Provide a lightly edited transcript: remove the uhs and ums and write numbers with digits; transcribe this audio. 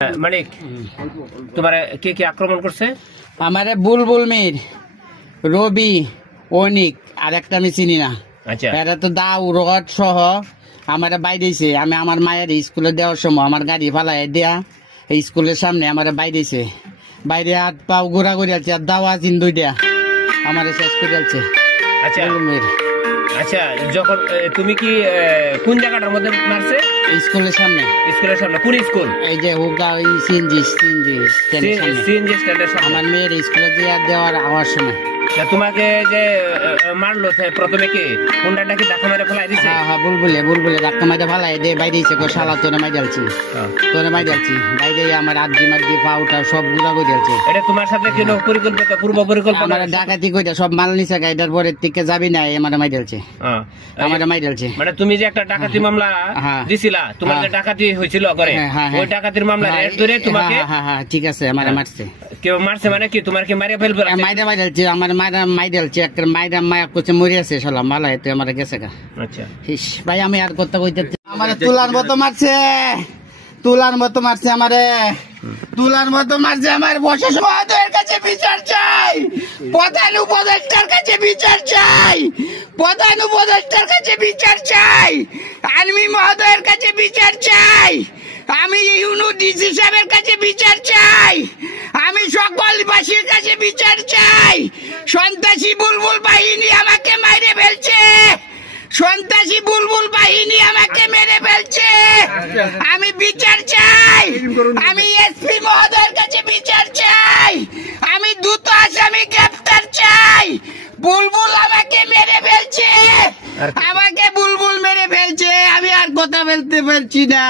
মানিক, তোমার কে কে আক্রমণ করছে? আমারে বুলবুল মির, রবি, অনিক আর একটা আমি চিনি না। আচ্ছা, এরা তো দাও রড সহ আমার বাইরেছে। আমি আমার মায়ের স্কুলে দেওয়ার সময় আমার গাড়ি ফালাই দেয়া স্কুলের সামনে আমার বাইরেছে। বাইরে হাত পাও ঘোরাঘুরি আছে আর দাওয়া চিন্দুই দেয়া আমার শেষ করে আছে। আচ্ছা আচ্ছা, যখন তুমি কি কোন জায়গাটার মধ্যে মারছে? স্কুলের সামনে। স্কুলের সামনে? কোন স্কুল? এই যে হুগা ওই সিএনজি স্ট্যান্ডের সামনে। আমার মেয়ের স্কুলে দেওয়ার আওয়াজ শুনে তোমাকে যে মারলো প্রথমে কি কোনটা কি ধাক্কা মেরে ফেলাই দিছে? হ্যাঁ, বুলবুলে ধাক্কা মেরে ফেলাই দিয়ে বাইরেছে। শালা তোরে মাই ডালছি বাইরে আমার আড্ডি মাড্ডি পাউটা সব গুড়া করে আছে। এটা তোমার সাথে কি পূর্ব পরিকল্পনা? আমার ডাকাতি কইটা সব মাল নিছে গাইডার পরের থেকে যাবি না আমার মাই ডালছে। মানে তুমি যে একটা ডাকাতি মামলা দিছিলা, তোমার যে ডাকাতি হয়েছিল করে ওই ডাকাতির মামলা রেড ধরে তোমাকে? হ্যাঁ ঠিক আছে, আমারে মারছে। কেউ মারছে মানে কি তোমার কি মারিয়া ফেলবে? মাই ডালছে আমার মাই ডালছে একটা মায়া করছে মরে আছে শালা মালা তুই আমার গেছে গা। আচ্ছা ভাই আমি আর কথা কইতে আমার তুলার মতো মারছে আমারে তুলার মতো মারছে। আমার বসে মহোদয়ের কাছে বিচার চাই, প্রধান উপদেষ্টার কাছে বিচার চাই, আর্মি মহোদয়ের কাছে বিচার চাই, আমি ইউনু ডিসি সাহেবের কাছে বিচার চাই, আমি সকলবাসীর কাছে বিচার চাই। সন্ত্রাসী বুলবুল বাহিনী আমাকে মেরে ফেলছে, আমি বিচার চাই। আমি এসপি মহোদয়ের কাছে বিচার চাই, আমি দ্রুত আসামি গ্রেফতার চাই। বুলবুল আমাকে মেরে ফেলছে, আমি আর কথা বলতে পারছি না।